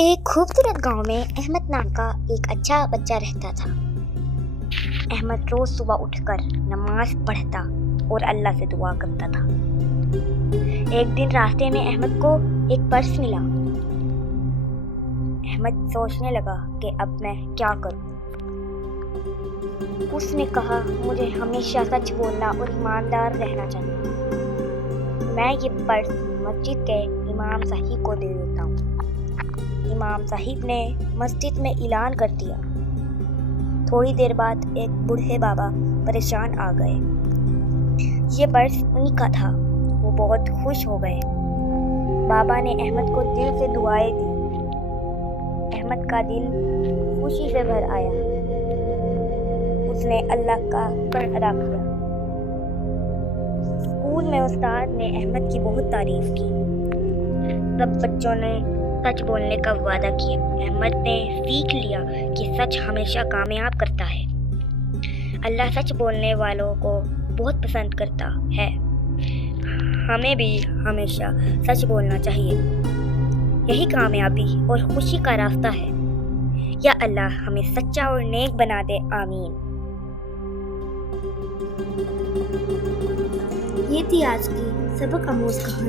एक खूबसूरत गांव में अहमद नाम का एक अच्छा बच्चा रहता था। अहमद रोज सुबह उठकर नमाज पढ़ता और अल्लाह से दुआ करता था। एक दिन रास्ते में अहमद को एक पर्स मिला। अहमद सोचने लगा कि अब मैं क्या करूं। उसने कहा, मुझे हमेशा सच बोलना और ईमानदार रहना चाहिए। मैं ये पर्स मस्जिद के इमाम साहिब को दे देता हूँ। इमाम साहिब ने मस्जिद में ऐलान कर दिया। थोड़ी देर बाद एक बूढ़े बाबा परेशान आ गए। ये पर्स उन्हीं का था। वो बहुत खुश हो गए। बाबा ने अहमद को दिल से दुआएं दी। अहमद का दिल खुशी से भर आया। उसने अल्लाह का शुक्र अदा किया। स्कूल में उस्ताद ने अहमद की बहुत तारीफ की। सब बच्चों ने सच बोलने का वादा किया। अहमद ने सीख लिया कि सच हमेशा कामयाब करता है। अल्लाह सच बोलने वालों को बहुत पसंद करता है। हमें भी हमेशा सच बोलना चाहिए। यही कामयाबी और खुशी का रास्ता है। या अल्लाह हमें सच्चा और नेक बना दे, आमीन। ये थी आज की सबक आमोज कहानी।